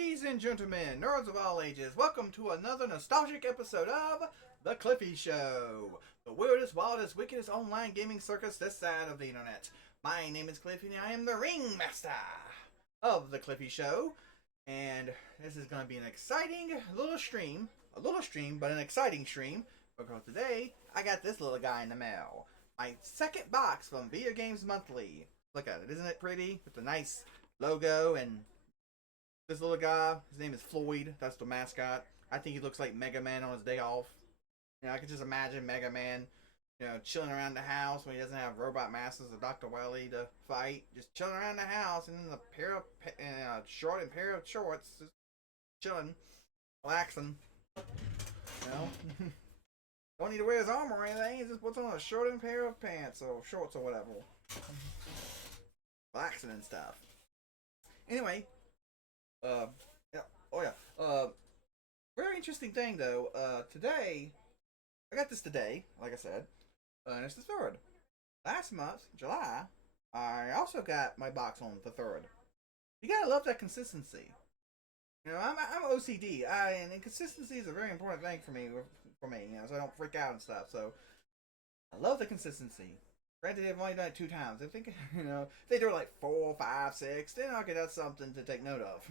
Ladies and gentlemen, nerds of all ages, welcome to another nostalgic episode of The Cliffy Show, the weirdest, wildest, wickedest online gaming circus this side of the internet. My name is Cliffy and I am the ringmaster of The Cliffy Show, and this is going to be an exciting little stream, but an exciting stream, because today I got this little guy in the mail. My second box from Video Games Monthly. Look at it, isn't it pretty? With the nice logo and this little guy, his name is Floyd. That's the mascot. I think he looks like Mega Man on his day off. I could just imagine Mega Man, chilling around the house when he doesn't have Robot Masters or Dr. Wily to fight. Just chilling around the house and in a pair of pair of shorts, just chilling, relaxing. Don't need to wear his armor or anything. He just puts on a short and pair of pants or shorts or whatever, relaxing and stuff. Anyway. Yeah. Oh yeah. Very interesting thing though. Today, I got this today, like I said, and it's the 3rd. Last month, July, I also got my box on the 3rd. You gotta love that consistency. I'm OCD, and consistency is a very important thing for me. So I don't freak out and stuff. So I love the consistency. Granted, they've only done it 2 times. I think, if they do it like 4, 5, 6, then okay, that's something to take note of.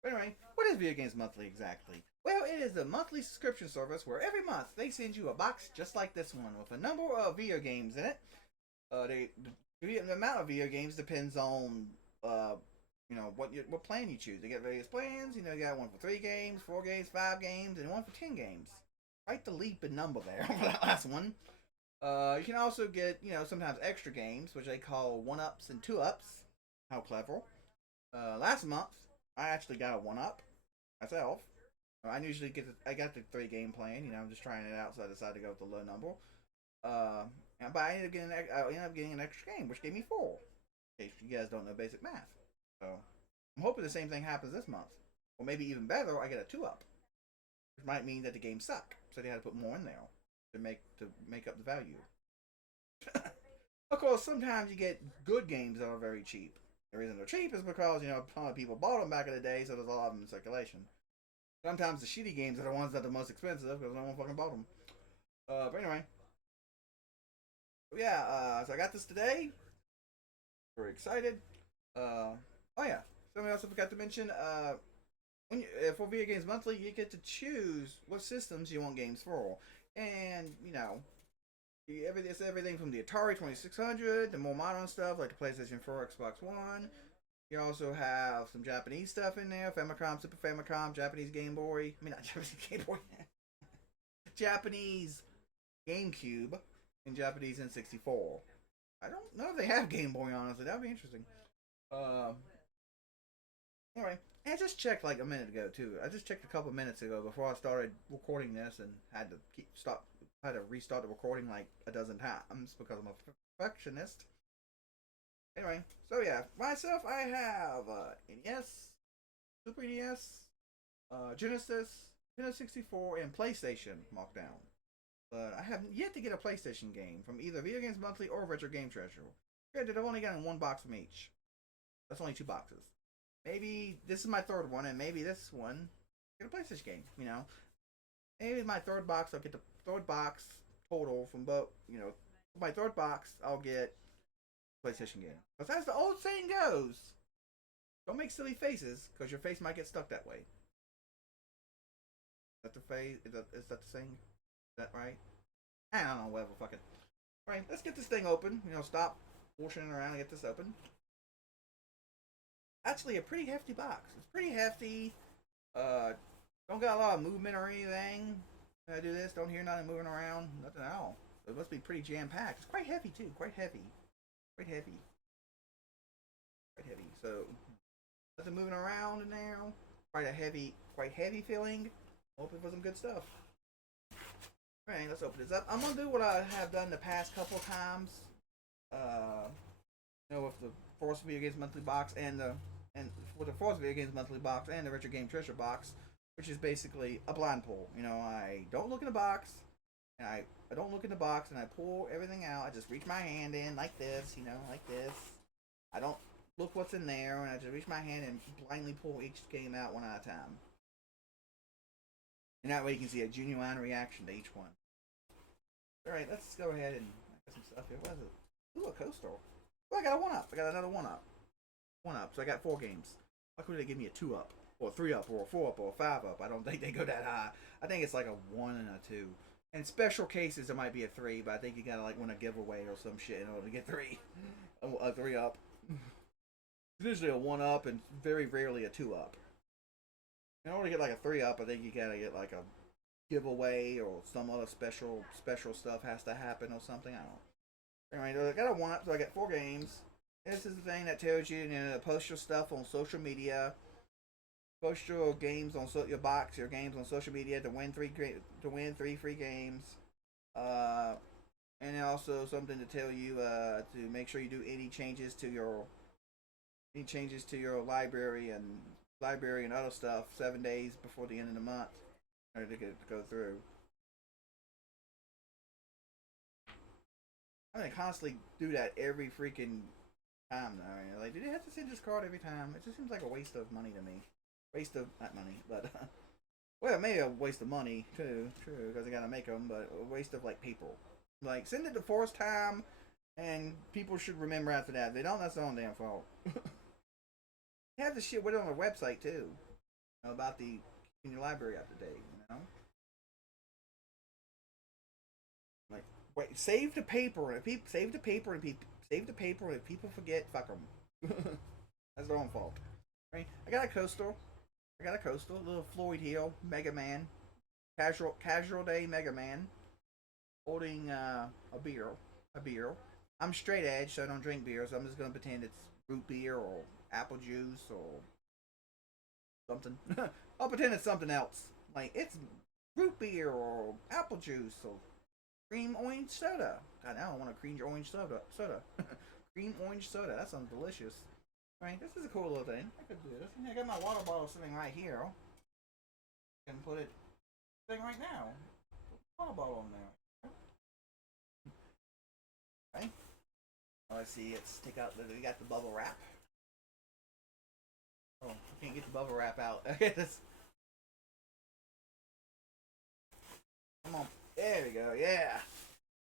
But anyway, what is Video Games Monthly exactly? Well, it is a monthly subscription service where every month they send you a box just like this one with a number of video games in it. The amount of video games depends on what plan you choose. They get various plans. You got one for 3 games, 4 games, 5 games, and one for 10 games. Quite the leap in number there for that last one. You can also get, sometimes extra games, which they call 1-ups and 2-ups. How clever. Last month, I actually got a 1-up myself. I usually I got the 3 game plan, I'm just trying it out, so I decided to go with the low number. But I ended up getting an extra game, which gave me 4. In case you guys don't know basic math. So, I'm hoping the same thing happens this month. Or maybe even better, I get a 2-up. Which might mean that the games suck, so they had to put more in there to make up the value. Of course, sometimes you get good games that are very cheap. The reason they're cheap is because, a ton of people bought them back in the day, so there's a lot of them in circulation. Sometimes the shitty games are the ones that are the most expensive because no one fucking bought them. But anyway. Yeah, so I got this today. Very excited. Oh yeah, something else I forgot to mention. For Video Games Monthly, you get to choose what systems you want games for. And, it's everything from the Atari 2600, the more modern stuff like the PlayStation 4, Xbox One. You also have some Japanese stuff in there, Famicom, Super Famicom, Japanese Game Boy. Not Japanese Game Boy. Japanese GameCube, and Japanese N64. I don't know if they have Game Boy, honestly. That would be interesting. Anyway, and I just checked like a minute ago, too. I just checked a couple minutes ago before I started recording this and had to restart the recording like a dozen times because I'm a perfectionist. Anyway, so yeah, myself, I have NES, Super NES, Genesis, Nintendo 64, and PlayStation marked down. But I have yet to get a PlayStation game from either Video Games Monthly or Retro Game Treasure. Granted, I've only gotten 1 box from each. That's only 2 boxes. Maybe this is my 3rd one, and maybe this one get a PlayStation game. Maybe my 3rd box, I'll get the 3rd box total from both. My 3rd box, I'll get PlayStation game. Because as the old saying goes, don't make silly faces, because your face might get stuck that way. Is that the phrase? Is that the saying? Is that right? I don't know, whatever, fuck it. Alright, let's get this thing open. Stop washing around and get this open. Actually, a pretty hefty box. It's pretty hefty. Don't got a lot of movement or anything. When I do this, don't hear nothing moving around. Nothing at all. So it must be pretty jam-packed. It's quite heavy, too. Quite heavy. Quite heavy. Quite heavy. So, nothing moving around in there. Quite heavy feeling. Hoping for some good stuff. Alright, let's open this up. I'm gonna do what I have done the past couple times. With the Force Video Games Monthly box and with the Force Video Games Monthly box and the Retro Game Treasure box, which is basically a blind pull. I don't look in the box, and I don't look in the box, and I pull everything out. I just reach my hand in like this, like this. I don't look what's in there, and I just reach my hand and blindly pull each game out one at a time. And that way you can see a genuine reaction to each one. Alright, let's go ahead and get some stuff here. What is it? Ooh, a coastal. Oh, I got a 1-up. I got another 1-up. 1-up. So I got 4 games. Why couldn't they give me a 2-up? Or a 3-up, or a 4-up, or a 5-up? I don't think they go that high. I think it's like a 1 and a 2. In special cases, it might be a 3, but I think you gotta like win a giveaway or some shit in order to get 3. A 3-up. Usually a 1-up and very rarely a 2-up. In order to get like a 3-up, I think you gotta get like a giveaway or some other special stuff has to happen or something. I don't know. Anyway, I got a 1-up, so I got 4 games. This is the thing that tells you, post your stuff on social media. Post your games on your box, your games on social media to win 3 free games. And also something to tell you to make sure you do any changes to your library and other stuff 7 days before the end of the month in order to get it to go through. I'm gonna constantly do that every freaking time now. Like, did you have to send this card every time? It just seems like a waste of money to me. Waste of, not money, but well, maybe a waste of money too. True, because I gotta make them, but a waste of like people. Like, send it the first time, and people should remember after that. If they don't, that's their own damn fault. They have the shit with it on their website too, about the keeping your library up to date. Like, wait, save the paper. Save the paper, and if people forget, fuck them. That's their own fault. Right? I got a coastal, little Floyd Hill, Mega Man, casual day Mega Man, holding a beer. I'm straight edge, so I don't drink beer, so I'm just gonna pretend it's root beer or apple juice or something. I'll pretend it's something else, like it's root beer or apple juice or cream orange soda. God, now I want a cream orange soda. Cream orange soda. That sounds delicious. Right, this is a cool little thing. I could do this. I got my water bottle sitting right here. I can put it sitting right now. Put the water bottle in there. Okay. Let's see. Let's take out. We got the bubble wrap. Oh, I can't get the bubble wrap out. Okay, this. Come on. There we go. Yeah.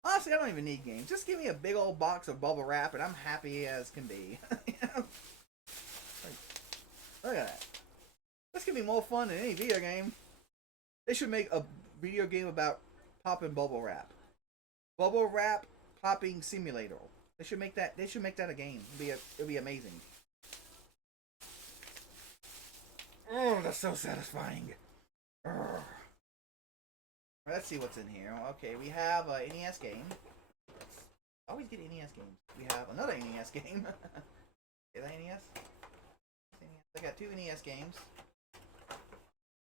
Honestly, I don't even need games. Just give me a big old box of bubble wrap, and I'm happy as can be. Look at that. This can be more fun than any video game. They should make a video game about popping bubble wrap. Bubble wrap popping simulator. They should make that. They should make that a game. It'd be amazing. Oh, that's so satisfying. Urgh. Let's see what's in here. Okay, we have an NES game. Always get NES games. We have another NES game. Is that NES? I got 2 NES games.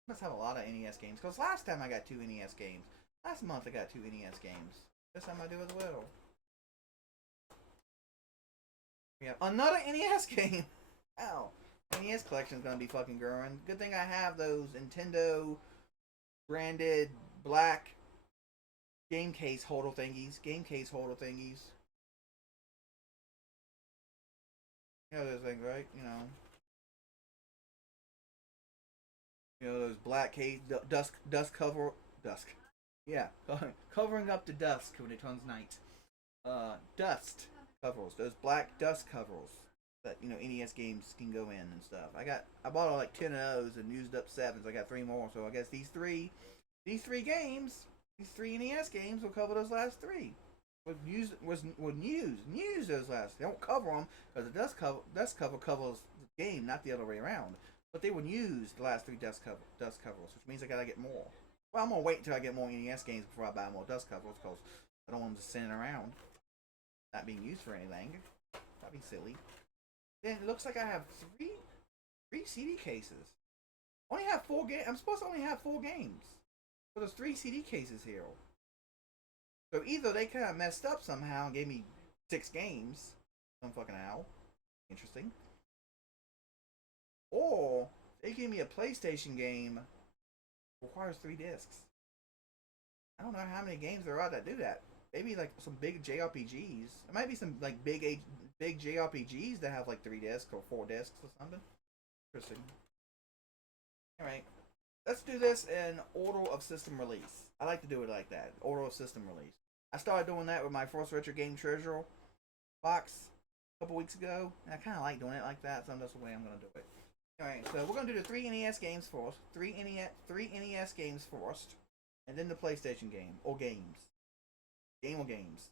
Must have a lot of NES games. Because last time I got 2 NES games. Last month I got 2 NES games. This time I do as well. We have another NES game. Ow. NES collection is going to be fucking growing. Good thing I have those Nintendo branded black game case holder thingies. You know those things, right? Those black case dusk cover. Yeah, covering up the dusk when it turns night. Dust covers. Those black dust covers that NES games can go in and stuff. I bought like 10 of those and used up 7, so I got 3 more. So I guess these three NES games will cover those last 3. Would use those last. They don't cover them because the dust cover covers the game, not the other way around. But they would use the last 3 dust covers, which means I gotta get more. Well, I'm gonna wait until I get more NES games before I buy more dust covers because I don't want them just sitting around, not being used for anything. That'd be silly. Then it looks like I have three CD cases. Only have 4 games. I'm supposed to only have 4 games. So there's 3 CD cases here. So either they kind of messed up somehow and gave me 6 games. Some fucking how. Interesting. Or they gave me a PlayStation game requires 3 discs. I don't know how many games there are that do that. Maybe like some big JRPGs. There might be some like big big JRPGs that have like 3 discs or 4 discs or something. Interesting. All right, let's do this in order of system release. I like to do it like that, order of system release. I started doing that with my Force Retro Game Treasure box a couple weeks ago, and I kind of like doing it like that, so that's the way I'm gonna do it. All right, so we're gonna do the 3 NES games first, three NES games first, and then the PlayStation game or games, game or games.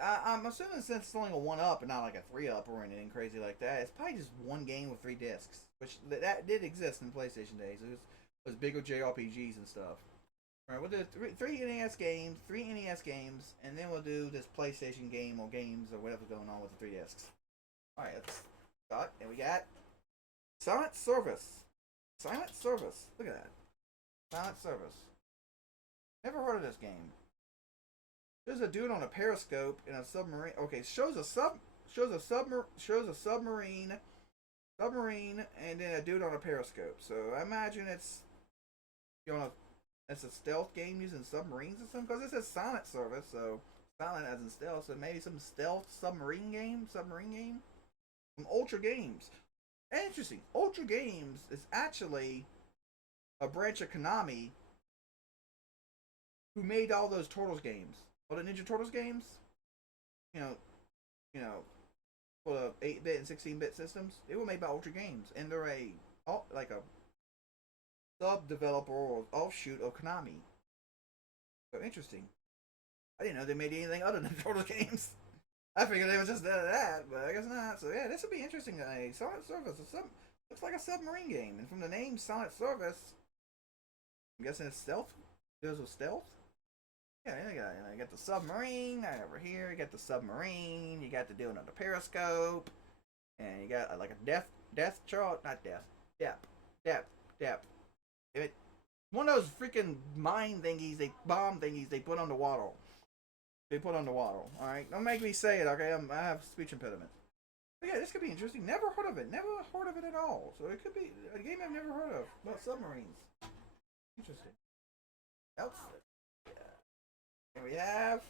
I'm assuming since it's only a 1-up and not like a 3-up or anything crazy like that, it's probably just one game with 3 discs, which that did exist in PlayStation days. It was bigger JRPGs and stuff. All right, we'll do three NES games, and then we'll do this PlayStation game or games or whatever's going on with the 3 discs. All right, let's start. And we got Silent Service. Silent Service. Look at that. Silent Service. Never heard of this game. There's a dude on a periscope in a submarine. Okay, shows a submarine, and then a dude on a periscope. So I imagine it's it's a stealth game using submarines or something, because it says Silent Service, so silent as in stealth. So maybe some stealth submarine game. From Ultra Games. Interesting. Ultra Games is actually a branch of Konami who made all those Turtles games. All the Ninja Turtles games, you know, for the 8-bit and 16-bit systems, they were made by Ultra Games, and they're like a sub developer or offshoot of Konami. So interesting. I didn't know they made anything other than Turtles games. I figured they was just that, but I guess not. So yeah, this would be interesting. A Silent Service, looks like a submarine game, and from the name Silent Service, I'm guessing it's stealth. Deals with stealth. Yeah, you got the submarine right over here. You got the submarine. You got the deal on the periscope, and you got like a depth chart, not depth. It, one of those freaking bomb thingies they put on the water. All right, don't make me say it. Okay, I have speech impediment. But yeah, this could be interesting. Never heard of it. At all. So it could be a game I've never heard of about submarines. Interesting. Else. Here we have.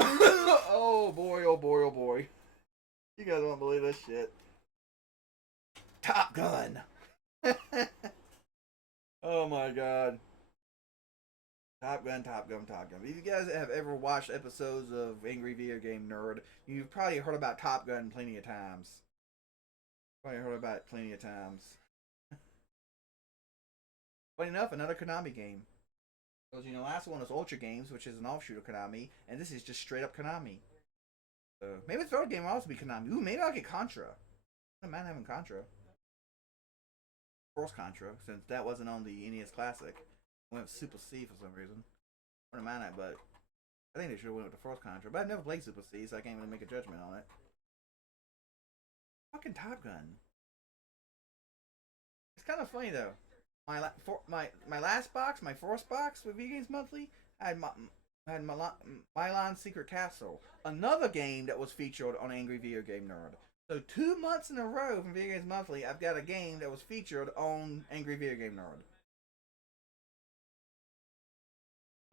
Oh boy. You guys won't believe this shit. Top Gun. Oh my god. Top Gun. If you guys have ever watched episodes of Angry Video Game Nerd, you've probably heard about Top Gun plenty of times. Funny enough, another Konami game. Because, last one was Ultra Games, which is an offshoot of Konami, and this is just straight up Konami. So, maybe the third game will also be Konami. Ooh, maybe I'll get Contra. I don't mind having Contra. Force Contra, since that wasn't on the NES Classic. I went with Super C for some reason. I don't mind that, but I think they should have went with the Force Contra. But I've never played Super C, so I can't really make a judgment on it. Fucking Top Gun. It's kind of funny, though. My last box, my first box with Video Games Monthly, I had Milan Secret Castle, another game that was featured on Angry Video Game Nerd. So 2 months in a row from Video Games Monthly, I've got a game that was featured on Angry Video Game Nerd.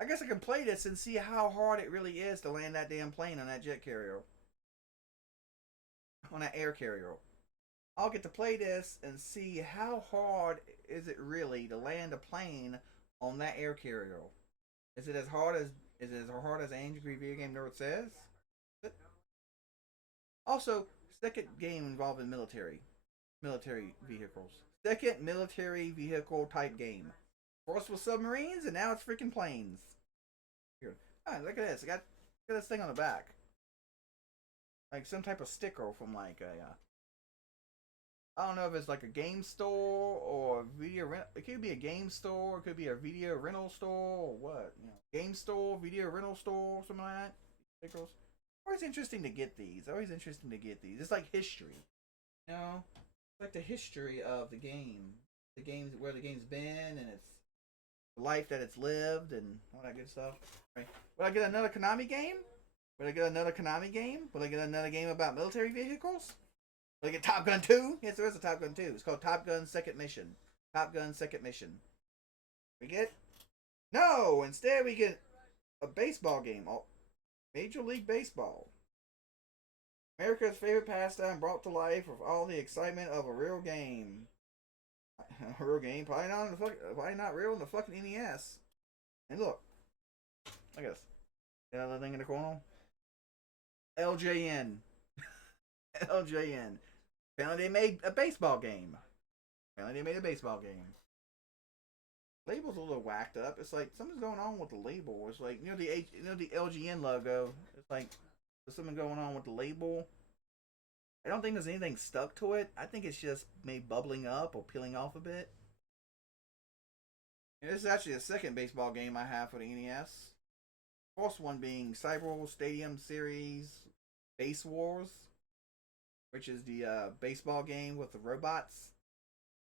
I guess I can play this and see how hard it really is to land that damn plane on that jet carrier. On that air carrier. I'll get to play this and see how hard is it really to land a plane on that air carrier. Is it as hard as Angry Video Game Nerd says? Also, second game involving military vehicles. Second military vehicle type game. First was submarines, and now it's freaking planes. Here, look at this. Look at this thing on the back. Like some type of sticker from like a. I don't know if it's like a game store or video rent. It could be a game store. It could be a video rental store or what? Game store, video rental store, something like that. Stickers. Always interesting to get these. It's like history. It's like the history of the game. The games, where the game's been, and it's the life that it's lived, and all that good stuff. Right. Will I get another Konami game? Will I get another game about military vehicles? Will I get Top Gun 2? Yes, there is a Top Gun 2. It's called Top Gun Second Mission. We get? No! Instead we get a baseball game. Major League Baseball. America's favorite pastime brought to life with all the excitement of a real game. A real game, probably not real in the fucking NES. And look, I guess that other thing in the corner. LJN, LJN. Apparently they made a baseball game. Label's a little whacked up. It's like something's going on with the label. It's like the LGN logo. It's like there's something going on with the label. I don't think there's anything stuck to it. I think it's just maybe bubbling up or peeling off a bit. And this is actually the second baseball game I have for the NES. First one being Cyber Stadium Series Base Wars, which is the baseball game with the robots.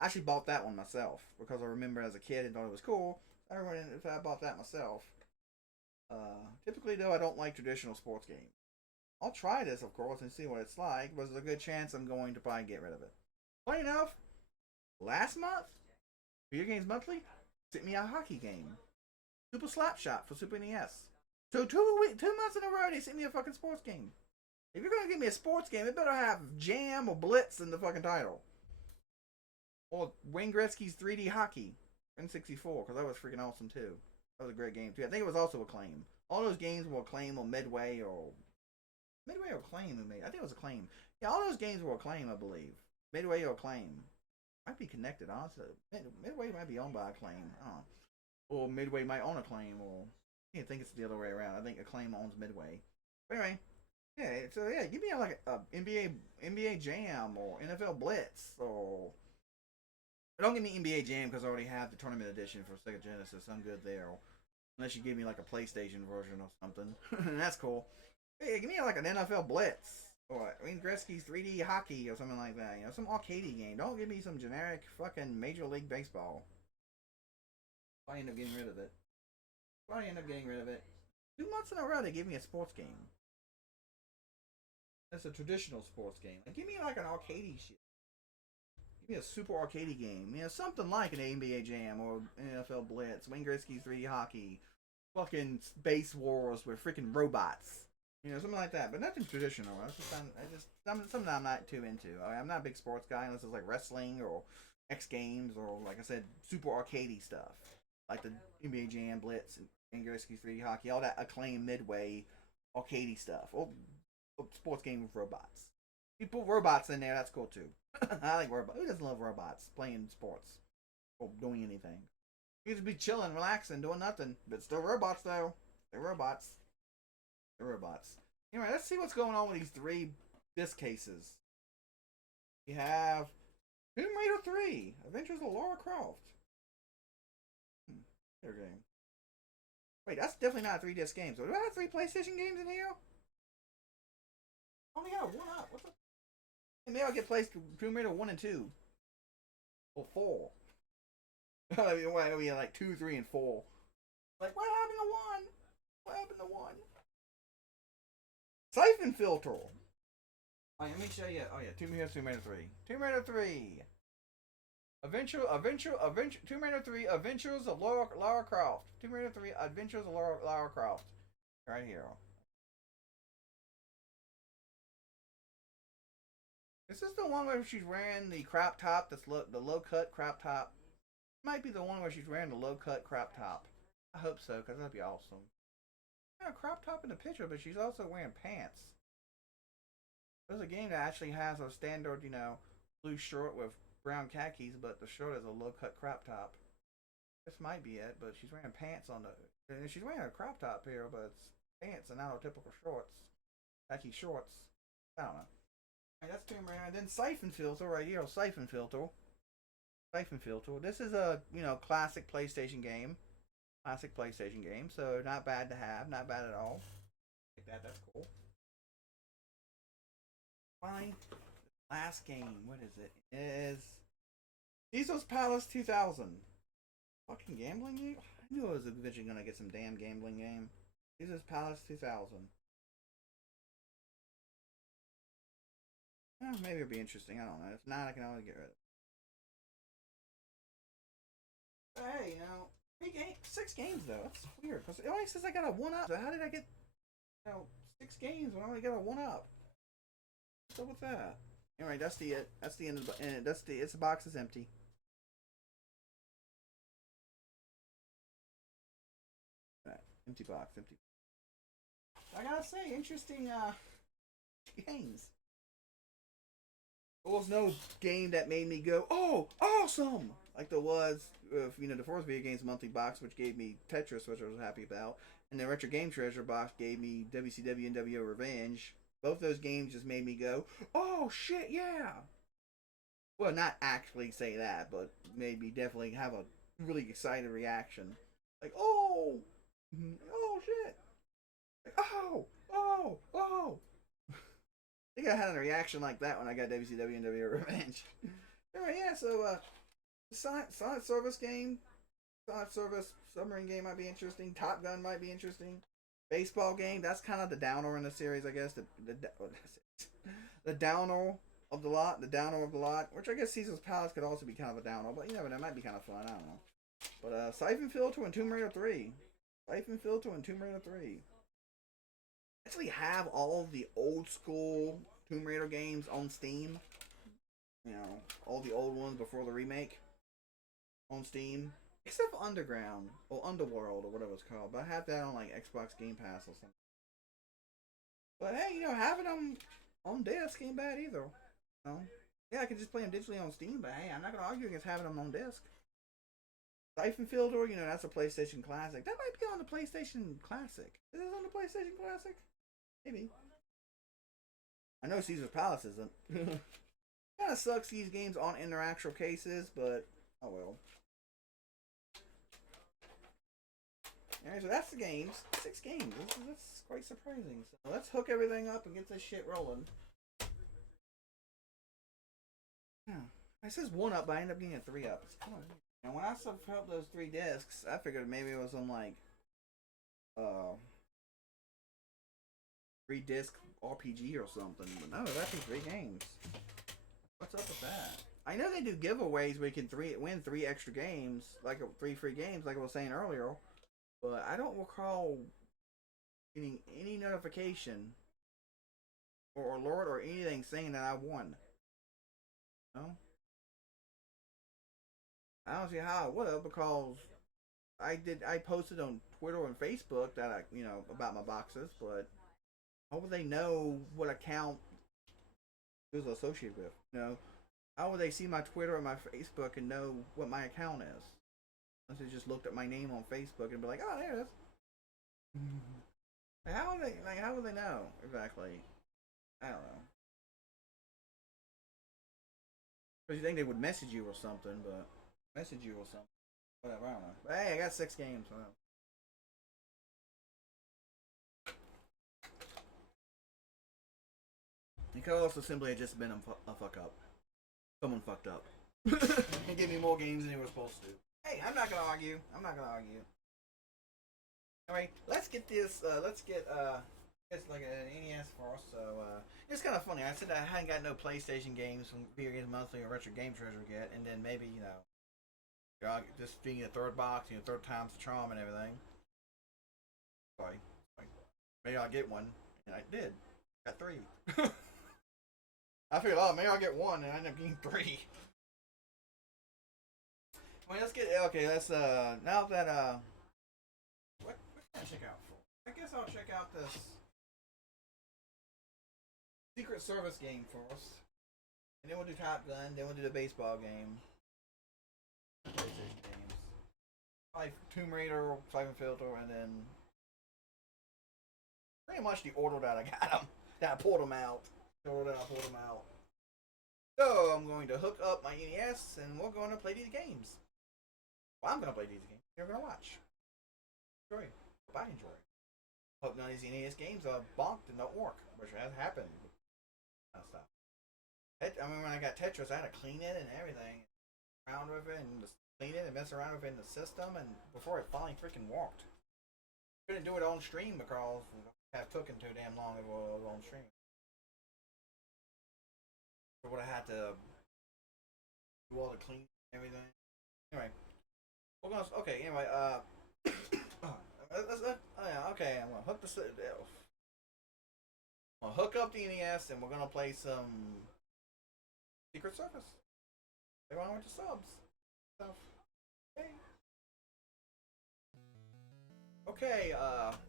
I actually bought that one myself because I remember as a kid and thought it was cool. I bought that myself. Typically, though, I don't like traditional sports games. I'll try this, of course, and see what it's like, but there's a good chance I'm going to probably get rid of it. Funny enough, last month, Video Games Monthly sent me a hockey game. Super Slapshot for Super NES. So 2 months in a row, they sent me a fucking sports game. If you're going to give me a sports game, it better have Jam or Blitz in the fucking title. Or Wayne Gretzky's 3D Hockey in 64, because that was freaking awesome, too. That was a great game, too. I think it was also Acclaim. All those games were Acclaim or Midway or Acclaim. I think it was Acclaim. Yeah, all those games were Acclaim, I believe. Midway or Acclaim. Might be connected, honestly. Midway might be owned by Acclaim. Or Midway might own Acclaim, or I think it's the other way around. I think Acclaim owns Midway. But anyway, yeah. So yeah, give me like a NBA Jam or NFL Blitz, or don't give me NBA Jam because I already have the tournament edition for Sega Genesis. I'm good there. Unless you give me like a PlayStation version or something, that's cool. Hey, give me like an NFL Blitz. Or Gretzky's 3D Hockey or something like that. Some arcadey game. Don't give me some generic fucking Major League Baseball. I end up getting rid of it. 2 months in a row they give me a sports game. That's a traditional sports game. Like, give me like an arcadey shit. Give me a super arcadey game. Something like an NBA Jam or NFL Blitz. Wayne Gretzky's 3D Hockey. Fucking Base Wars with freaking robots. Something like that, but nothing traditional. Something I'm not too into. I'm not a big sports guy unless it's like wrestling or X Games or, like I said, super arcadey stuff like the NBA Jam, Blitz, and Gretzky's 3D Hockey, all that Acclaim Midway arcadey stuff, or sports game with robots. You put robots in there, that's cool too. I like robots. Who doesn't love robots playing sports or doing anything? You just be chilling, relaxing, doing nothing, but still robots though. They're robots. Anyway, let's see what's going on with these 3 disc cases. We have Tomb Raider 3, Adventures of Lara Croft. Their game. Wait, that's definitely not a 3 disc game. So do I have 3 PlayStation games in here? I only have 1 up. What's up? Maybe I'll get Tomb Raider 1 and 2. Or 4. I mean, like 2, 3, and 4. Like, what happened to 1? Siphon Filter. Let me show you. Oh yeah, Tomb Raider 3. Tomb Raider 3. Tomb Raider 3, Adventures of Lara Croft. Tomb Raider 3, Adventures of Lara Croft. Right here. Is this the one where she's wearing the crop top? That's the low cut crop top. Might be the one where she's wearing the low cut crop top. I hope so, because that'd be awesome. A crop top in the picture, but she's also wearing pants. There's a game that actually has a standard, blue shirt with brown khakis, but the shirt is a low-cut crop top. This might be it, but she's wearing pants on the... And she's wearing a crop top here, but it's pants and not no typical shorts. Khaki shorts. I don't know. Right, that's Tomb Raider. And then Siphon Filter right here. Siphon Filter. This is a, classic PlayStation game. So not bad to have, not bad at all. Like that's cool. Finally, last game, what is it? Is Caesar's Palace 2000. Fucking gambling game? I knew I was eventually gonna get some damn gambling game. Caesar's Palace 2000. Maybe it'll be interesting, I don't know. If not, I can always get rid of it. Hey, 6 games though. That's weird because it only says I got a 1-up. So how did I get 6 games when I only got a 1-up? What's up with that? Anyway, that's the it. That's the end of the. And that's the. It's the box is empty. Right. Empty box. Empty. I gotta say, interesting games. There was no game that made me go, "Oh, awesome!" Like there was, the Force Video Games monthly box, which gave me Tetris, which I was happy about, and the Retro Game Treasure box gave me WCW and NWO Revenge. Both those games just made me go, "Oh shit, yeah!" Well, not actually say that, but made me definitely have a really excited reaction, like, "Oh, oh shit, like, oh." I think I had a reaction like that when I got WCW and NWO Revenge. Alright, yeah, so Sonic Service game, Sonic Service submarine game might be interesting. Top Gun might be interesting. Baseball game, that's kind of the downer in the series, I guess. The downer of the lot, which I guess Caesar's Palace could also be kind of a downer, but you never know, it might be kind of fun. I don't know. But Siphon Filter and Tomb Raider 3. Siphon Filter and Tomb Raider 3. Actually have all of the old school Tomb Raider games on Steam. All the old ones before the remake on Steam. Except for Underground or Underworld or whatever it's called. But I have that on like Xbox Game Pass or something. But hey, having them on disc ain't bad either. Yeah, I could just play them digitally on Steam, but hey, I'm not gonna argue against having them on disc. Siphon Filter, that's a PlayStation Classic. That might be on the PlayStation Classic. Is it on the PlayStation Classic? Maybe. I know Caesar's Palace isn't. Kind of sucks these games aren't in their actual cases, but oh well. Alright, so that's the games. 6 games. That's quite surprising. So let's hook everything up and get this shit rolling. Yeah. It says 1-up, but I ended up getting a 3-up. It's kind of weird. And when I felt those 3 discs, I figured maybe it was on like 3-disc RPG or something. But no, it's actually 3 games. What's up with that? I know they do giveaways where you can win 3 extra games, like 3 free games, like I was saying earlier. But I don't recall getting any notification or alert or anything saying that I won. No? I don't see how I would have, because I posted on Twitter and Facebook that about my boxes, but how would they know what account it was associated with? How would they see my Twitter and my Facebook and know what my account is? Unless they just looked at my name on Facebook and be like, "Oh, there it is." How would they know exactly? I don't know. Because you think they would message you or something, but whatever. I don't know. But hey, I got 6 games. So. It could also simply have just been a fuck up. Someone fucked up and gave me more games than they were supposed to. Hey, I'm not gonna argue. Alright, let's get this. It's like an NES for us. So it's kind of funny. I said I hadn't got no PlayStation games from Video Games Monthly or Retro Game Treasure yet, and then maybe just being a 3rd box, 3rd time's the charm and everything. Sorry, maybe I'll get one, and I did. Got 3. I figured, maybe I'll get 1, and I ended up getting 3. Let's get okay. Let's now that what can I check out for? I guess I'll check out this Secret Service game first, and then we'll do Top Gun. Then we'll do the baseball game. PlayStation games, like Tomb Raider, Siphon Filter, and then pretty much the order that I got them. That I pulled them out. So I'm going to hook up my NES, and we're going to play these games. Well, I'm going to play these games. You're going to watch. Enjoy. Hope I enjoy. Hope none of these NES games are bonked and don't work, which has happened. Stuff. I mean, when I got Tetris, I had to clean it and everything, around with it, and just clean it and mess around with it in the system, and before it finally freaking worked. Couldn't do it on stream because it took too damn long if it was on stream. So would I had to do all the cleaning and everything. Anyway, we're gonna okay. Anyway, yeah, okay. I'm gonna hook the. I'm gonna hook up the NES and we're gonna play some Secret Service. Everyone with the subs. Stuff. Okay. Okay,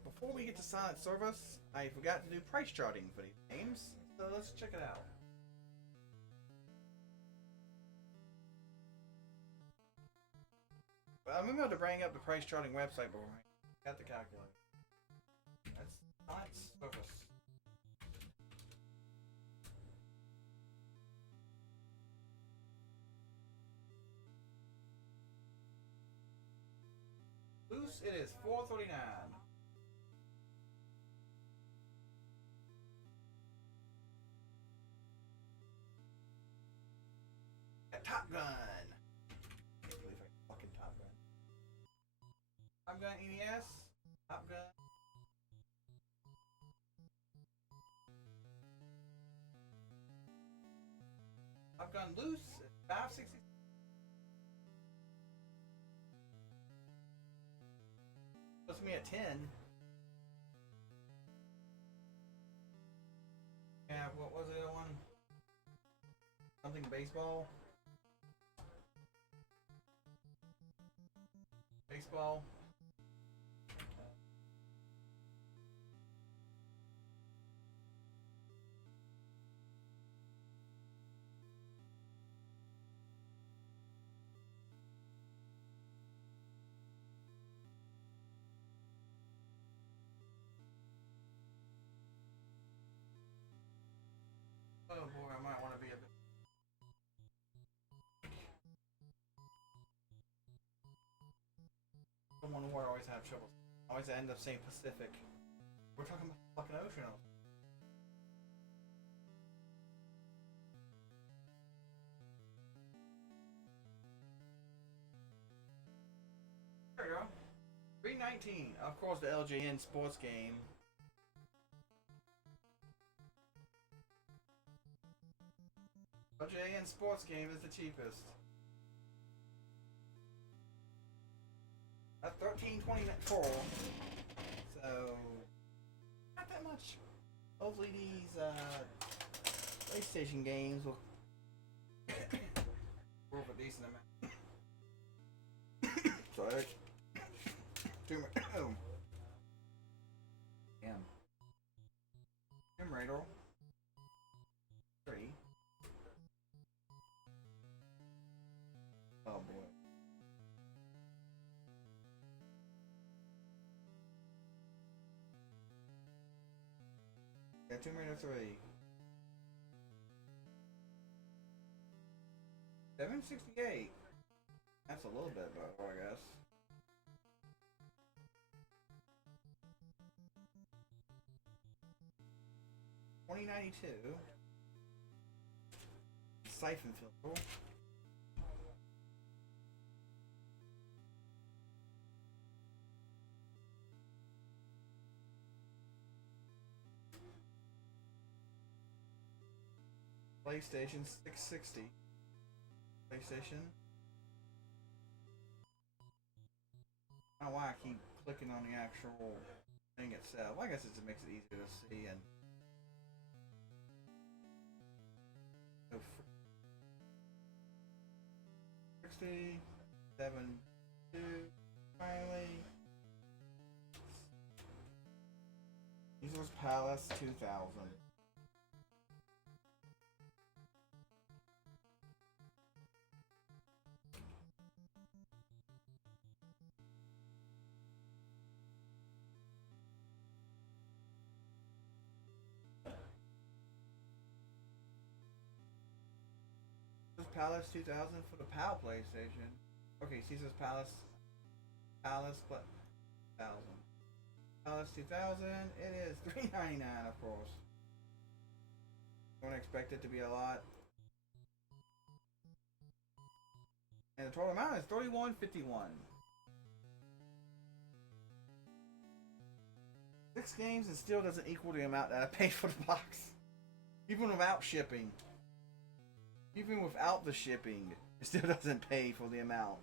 before we get to Silent Service, I forgot to do price charting for these games, so let's check it out. Well, I remember to bring up the price charting website before I got the calculator. That's Silent Service. Loose, it is $4.39. Top Gun. I can't believe I fucking Top Gun. Top Gun NES. Top Gun. Top Gun Loose. 560. Puts me at 10. Yeah, what was the other one? Something baseball. Baseball. Oh boy, I might want to be a bit. The one where I always have trouble. I always end up saying Pacific. We're talking about the fucking ocean. There you go. 319. Of course, the LJN sports game. LJN sports game is the cheapest. At 13.24. So not that much. Hopefully these PlayStation games will worth a decent amount. Sorry. Tomb Raider. Damn. Tomb Raider. 3. Oh boy. Yeah, Tomb Raider 3. 768. That's a little bit better, I guess. $20.92. Siphon filter. PlayStation 660. PlayStation. I don't know why I keep clicking on the actual thing itself. I guess it just makes it easier to see and. Oh, 60, 7, 2, finally. Caesar's Palace 2000. Palace 2000 for the PAL PlayStation. Okay, Caesar's Palace. Palace 1000. Palace 2000. It is $3.99, of course. Don't expect it to be a lot. And the total amount is $31.51. 6 games and still doesn't equal the amount that I paid for the box. Even without shipping. Even without the shipping, it still doesn't pay for the amount.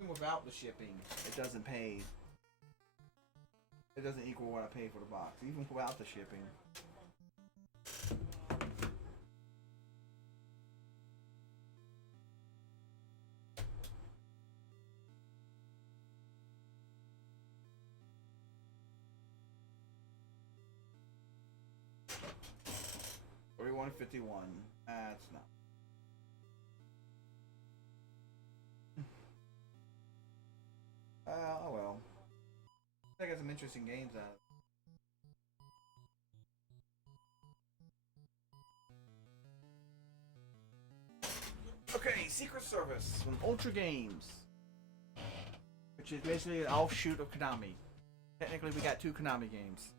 Even without the shipping, it doesn't pay. It doesn't equal what I paid for the box, even without the shipping. $41.51. That's not. Oh well. I got some interesting games out. Okay, Secret Service from Ultra Games, which is basically an offshoot of Konami. Technically, we got two Konami games.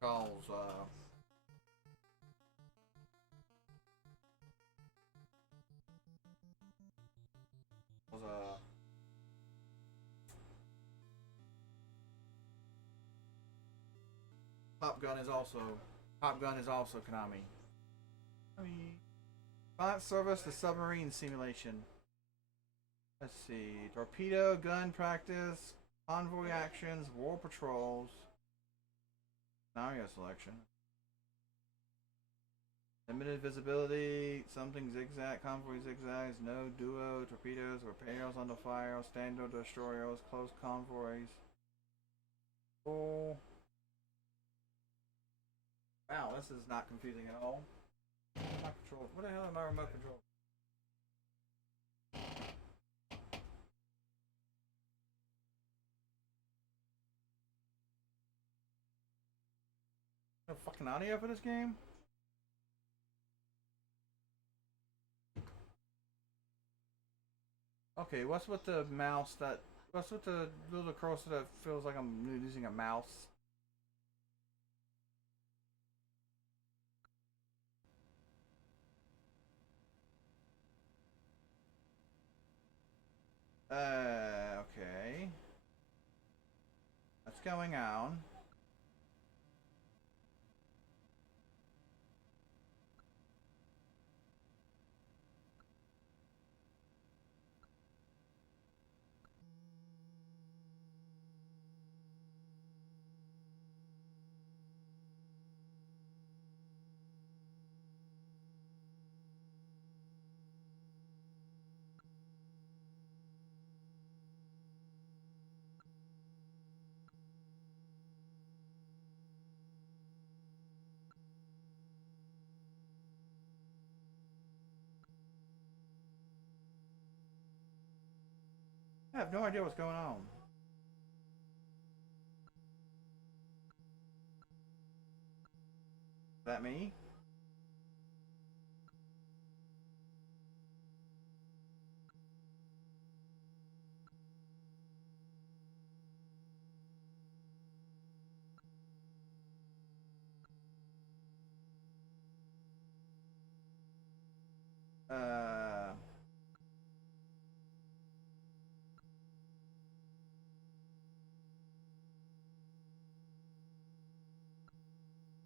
Calls was Top Gun is also Konami. Font Service, the submarine simulation. Let's see. Torpedo, gun practice, convoy actions, war patrols. Scenario selection. Limited visibility, something zigzag, convoy zigzags, no duo, torpedoes, repairs on the fire, standard destroyers, close convoys. Oh. Wow, this is not confusing at all. Remote control. What the hell am I remote control? No fucking audio for this game? Okay, what's with the mouse that... What's with the little cursor that feels like I'm using a mouse? Okay. What's going on? I have no idea what's going on. Is that me? Uh...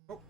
Oh.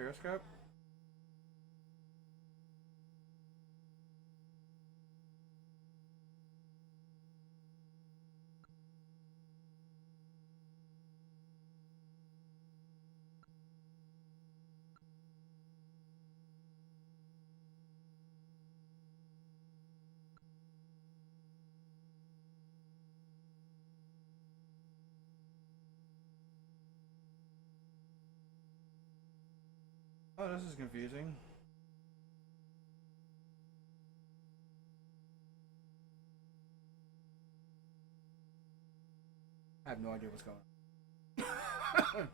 Periscope? Oh, this is confusing. I have no idea what's going on.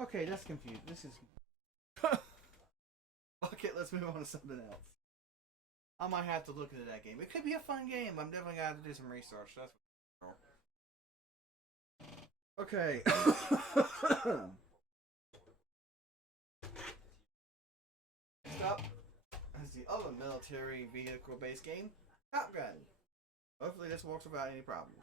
Okay, that's confused. This is. Okay, let's move on to something else. I might have to look into that game. It could be a fun game. I'm definitely gonna have to do some research. That's okay. Next up is the other military vehicle-based game, Top Gun. Hopefully, this works without any problems.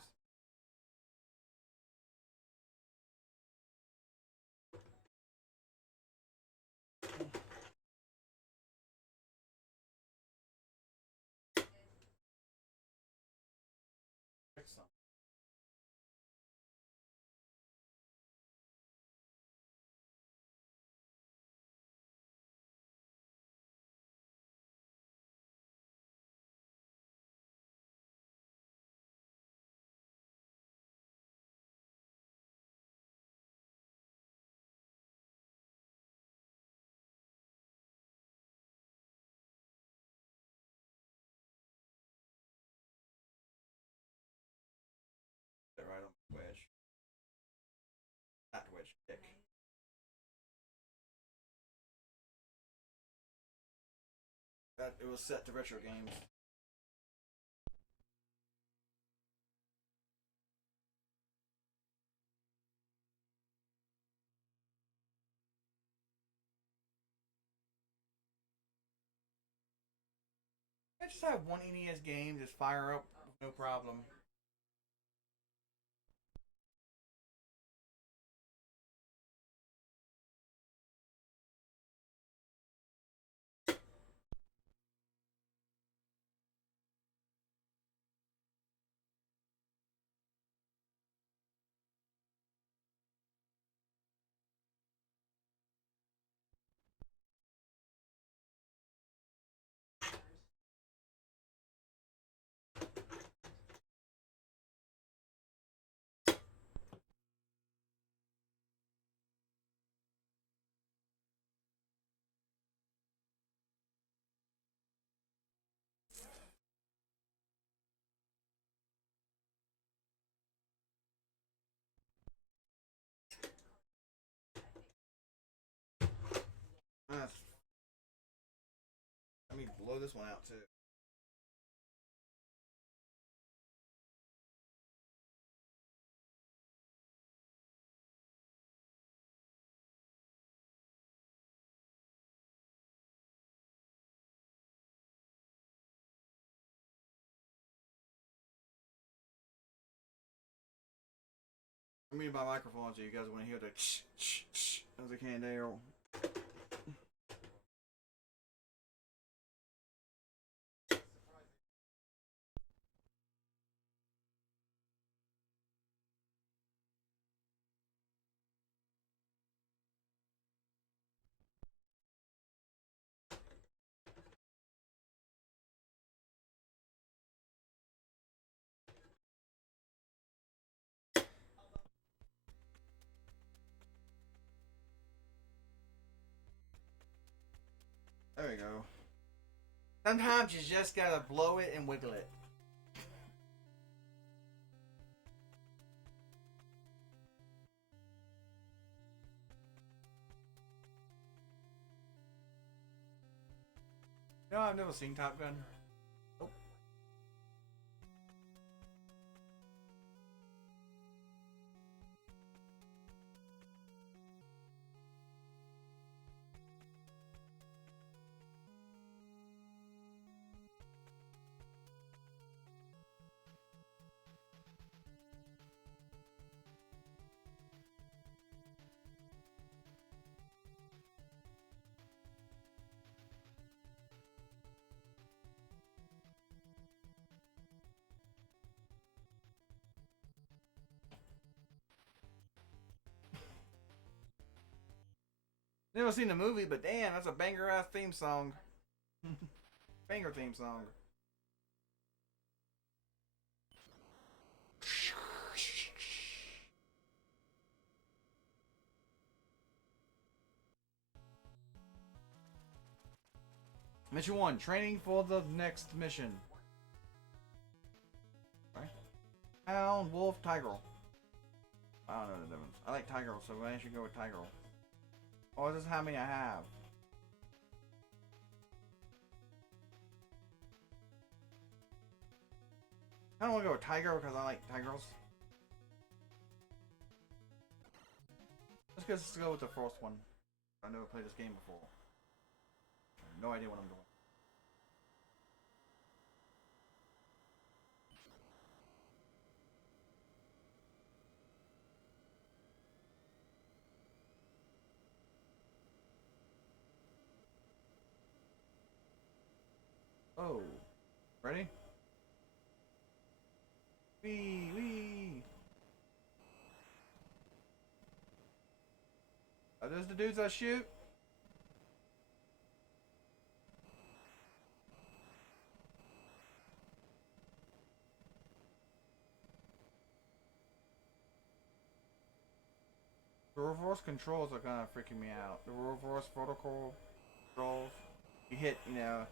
Right on the wedge. Not the wedge, kick. That it was set to retro games. I just have one NES game, just fire up, no problem. Let me blow this one out too. I mean by microphone, so you guys want to hear the ch as I can there. There we go. Sometimes you just gotta blow it and wiggle it. No, I've never seen Top Gun. Nope. Never seen the movie, but damn, that's a banger ass theme song. Banger theme song. Mission 1, training for the next mission. Right. Hound, wolf, tiger. I don't know the difference. I like tiger, so I should go with tiger. Oh, this is how many I have. I don't want to go with tiger because I like tigers. Let's go with the first one. I never played this game before. No idea what I'm doing. Oh, ready? Wee wee. Are those the dudes I shoot? The reverse controls are kind of freaking me out. The reverse vertical controls. You hit, you know.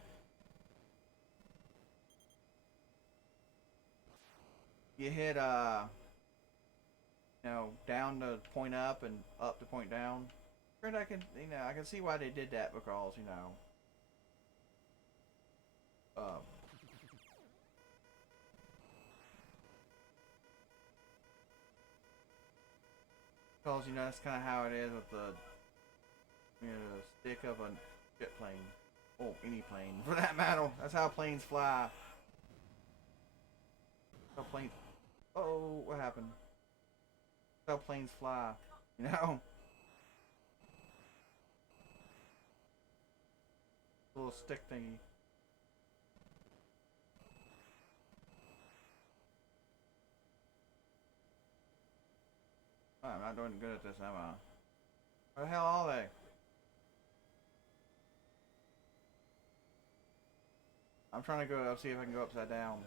You hit, you know, down to point up and up to point down. Granted, I can see why they did that because, you know, um, because you know that's kind of how it is with the, you know, stick of a jet plane. Oh, any plane for that matter. That's how planes fly. How planes. Oh, what happened? That's how planes fly. You know, little stick thingy. Oh, I'm not doing good at this, am I? Where the hell are they? I'm trying to go up, see if I can go upside down.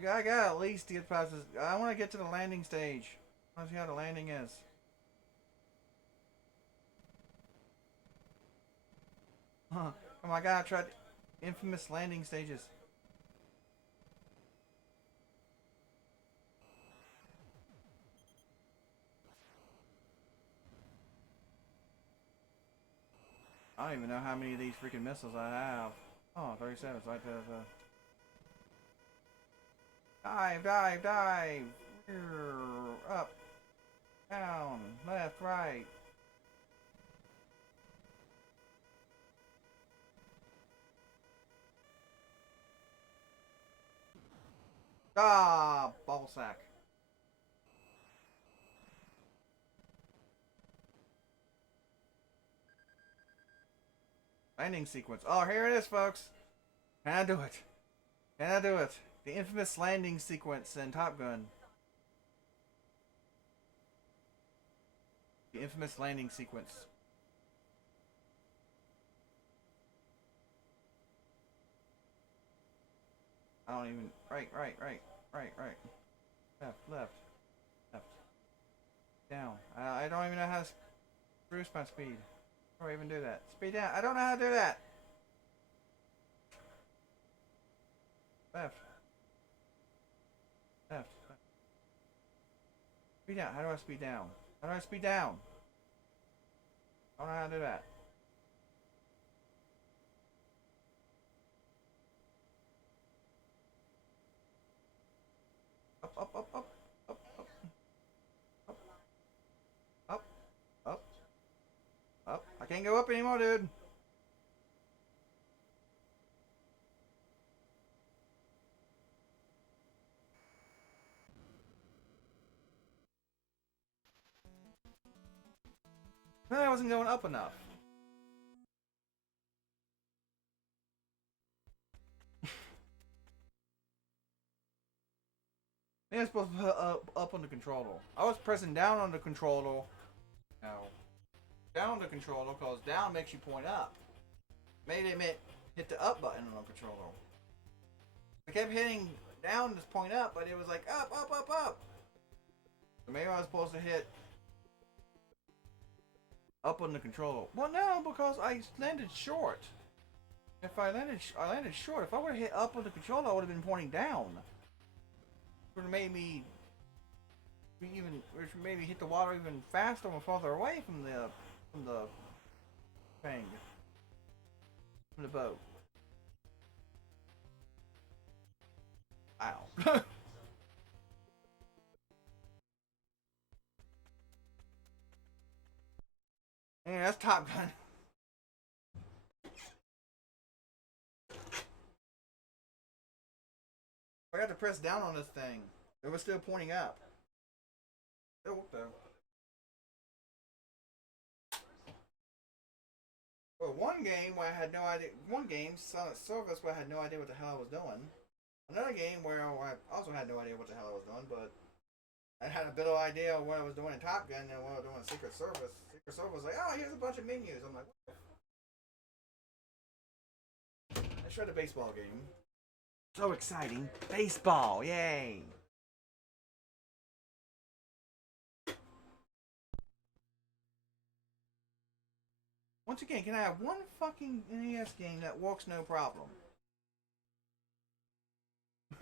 I got at least to get past this. I want to get to the landing stage. I want to see how the landing is. Huh. Oh my god, I tried infamous landing stages. I don't even know how many of these freaking missiles I have. Oh, 37. So I have to dive, dive, dive. Up, down, left, right. Ah, ball sack. Landing sequence. Oh, here it is, folks. Can I do it? Can I do it? The infamous landing sequence in Top Gun. The infamous landing sequence. I don't even. Right, right, right, right, right. Left, left, left. Down. I don't even know how to boost my speed. How do I even do that? Speed down. I don't know how to do that. Left, left, left. Speed down. How do I speed down? How do I speed down? I don't know how to do that. Up, up, up, up, up, up, up, up, up, up. I can't go up anymore, dude. Maybe I wasn't going up enough. Maybe I was supposed to put up on the controller. I was pressing down on the controller. No. Down on the controller because down makes you point up. Maybe they meant hit the up button on the controller. I kept hitting down to point up, but it was like up, up, up, up. So maybe I was supposed to hit up on the controller. Well, no, because I landed short. If I landed short. If I would have hit up on the controller, I would have been pointing down. Would have made me which made me hit the water even faster and farther away from the thing, from the boat. Ow. Yeah, that's Top Gun. I got to press down on this thing. It was still pointing up. It worked though. Well, one game where I had no idea. One game, Silent Service, where I had no idea what the hell I was doing. Another game where I also had no idea what the hell I was doing, but I had a bit of idea of what I was doing in Top Gun and what I was doing in Secret Service. Secret Service was like, oh, here's a bunch of menus. I'm like, what the f-? I tried a baseball game. So exciting. Baseball, yay! Once again, can I have one fucking NES game that works no problem?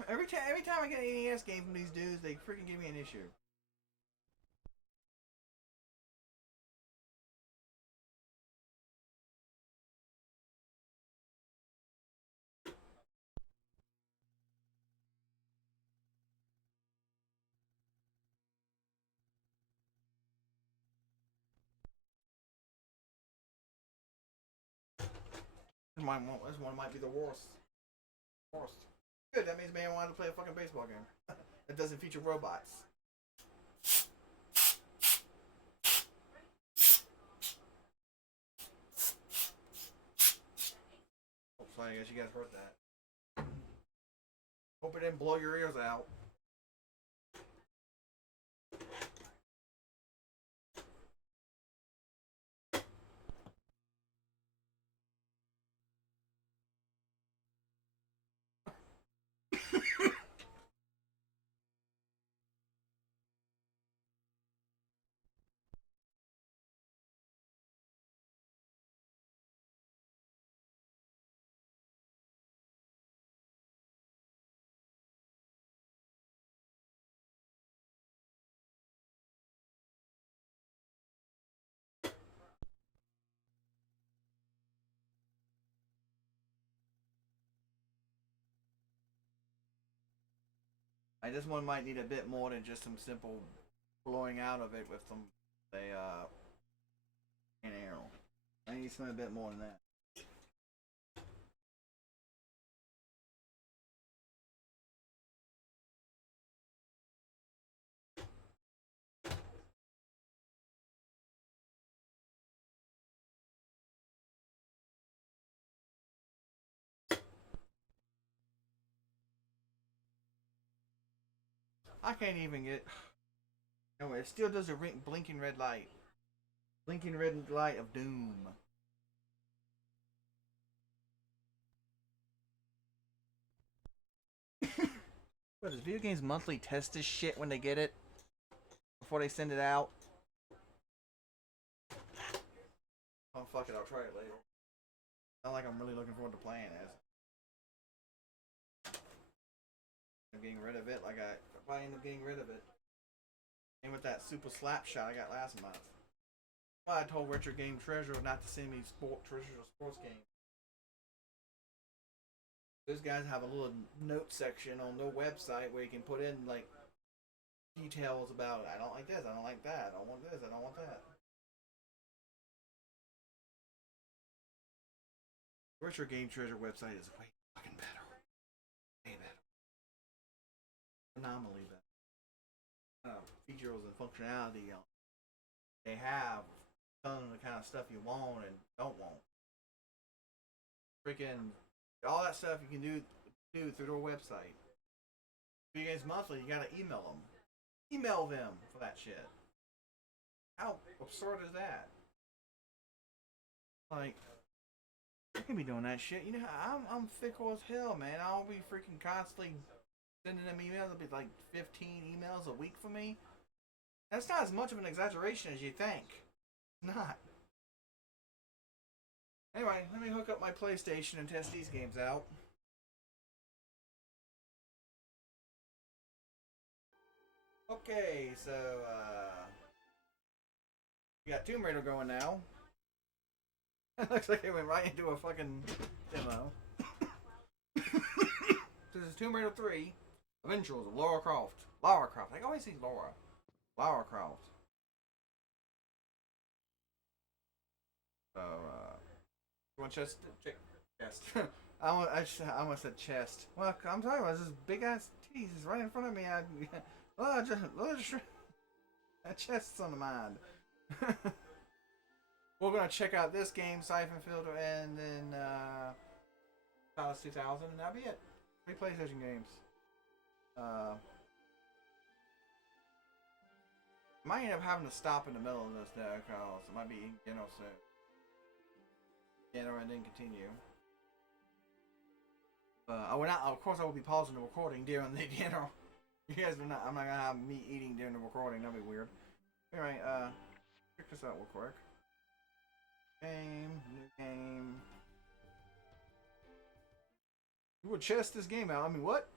every time I get an NES game from these dudes, they freaking give me an issue. This one might be the worst. Worst. Good, that means man wanted to play a fucking baseball game. That doesn't feature robots. Oh, sorry, I guess you guys heard that. Hope it didn't blow your ears out. This one might need a bit more than just some simple blowing out of it with some an arrow. I need some a bit more than that. I can't even get. No, it still does a blinking red light. Blinking red light of doom. What, does Video Games Monthly test this shit when they get it? Before they send it out? Oh, fuck it, I'll try it later. Not like I'm really looking forward to playing it. I'm getting rid of it, like I end up getting rid of it. And with that super slap shot I got last month. Well, I told Retro Game Treasure not to send me traditional sports games. Those guys have a little note section on their website where you can put in like details about I don't like this, I don't like that, I don't want this, I don't want that. Retro Game Treasure website is way fucking better. Way better. Phenomenally better. Features and functionality they have telling them the kind of stuff you want and don't want. Freaking all that stuff you can do through their website. Video Games Monthly, you gotta email them. Email them for that shit. How absurd is that? Like, I can be doing that shit. You know, I'm fickle as hell, man. I'll be freaking constantly sending them emails. It'll be like 15 emails a week for me. That's not as much of an exaggeration as you think. It's not. Anyway, let me hook up my PlayStation and test these games out. Okay, so we got Tomb Raider going now. It looks like it went right into a fucking demo. This is Tomb Raider 3, Adventures of Lara Croft. Lara Croft. I always see Laura. Lara Croft. So, you want chest? Chest. I almost said chest. Well, I'm talking about this big ass titties is right in front of me. That chest's on the mind. We're gonna check out this game, Siphon Filter, and then Palace 2000, and that'll be it. 3 PlayStation games. Might end up having to stop in the middle of this though, cause it might be soon. And then continue. I would not. Of course, I will be pausing the recording during the dinner. You guys are not. I'm not gonna have me eating during the recording. That'd be weird. Anyway, check this out real quick. Game, new game. You would chest this game out. I mean, what?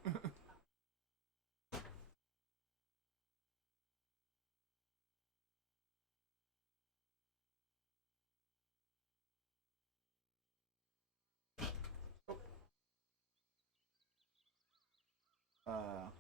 Oh.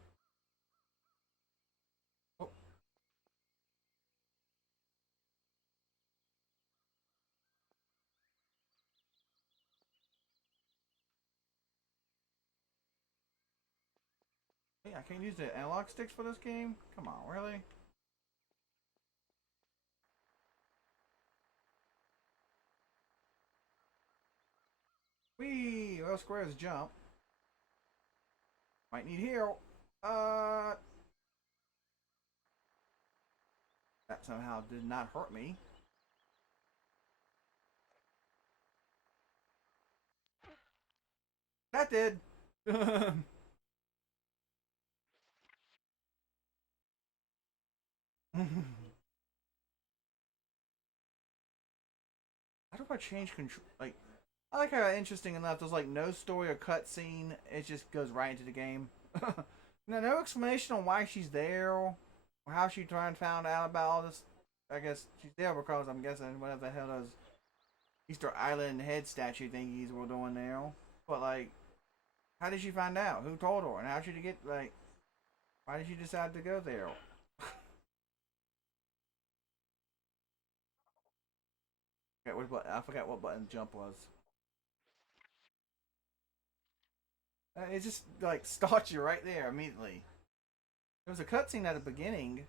Hey, I can't use the analog sticks for this game? Come on, really? Whee! Well, squares jump. Might need heal. That somehow did not hurt me. That did. How do I change control? Like, I like how interesting enough. There's like no story or cutscene. It just goes right into the game. No explanation on why she's there or how she trying to find out about all this. I guess she's there because I'm guessing whatever the hell those Easter Island head statue thingies were doing there. But like, how did she find out? Who told her? And how did she get like? Why did she decide to go there? I forgot what button jump was. It just like starts you right there immediately. There was a cutscene at the beginning.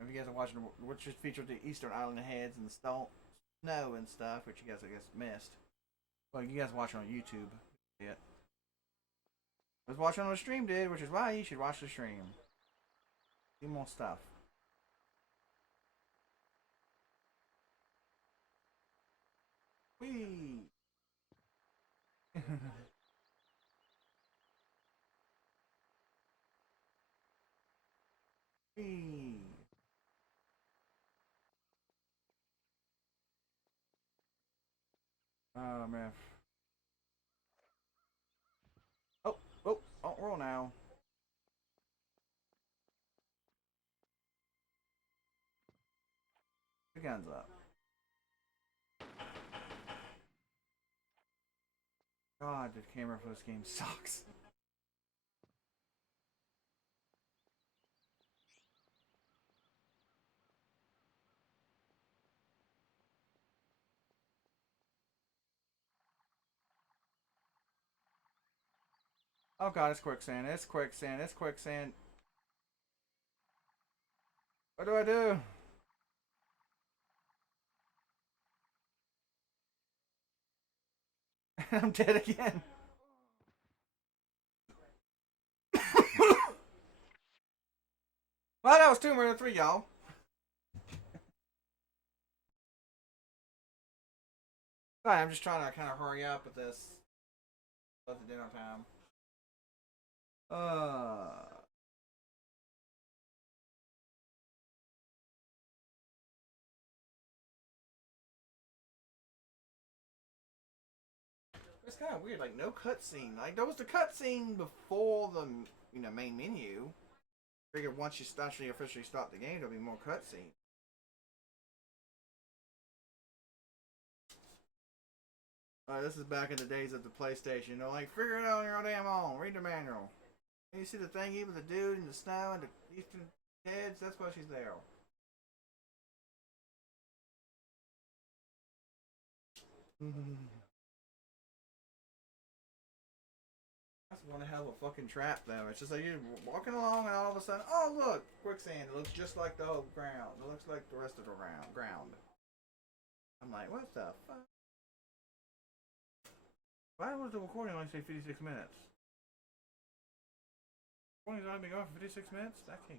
If you guys are watching, which just featured the Eastern Island heads and the snow and stuff, which you guys I guess missed. Well, you guys watching on YouTube. Yeah. I was watching on the stream, dude, which is why you should watch the stream. Do more stuff. Whee! Whee! Oh man. Oh, don't roll now. The gun's up. God, the camera for this game sucks. Oh god, it's quicksand, it's quicksand, it's quicksand. What do I do? I'm dead again. Well, that was Tomb Raider 3, y'all. Sorry, I'm just trying to kind of hurry up with this. About the dinner time. It's kind of weird. Like no cutscene. Like there was the cutscene before the main menu. Figured once you actually officially start the game, there'll be more cutscene. This is back in the days of the PlayStation. You know, like figure it out on your damn own. Read the manual. And you see the thingy with the dude in the snow and the Eastern kids. That's why she's there. That's one hell of a fucking trap, though. It's just like you're walking along, and all of a sudden, oh look, quicksand. It looks just like the whole ground. It looks like the rest of the ground. I'm like, what the fuck? Why was the recording only say 56 minutes? The recording's only been going for 56 minutes? That can't.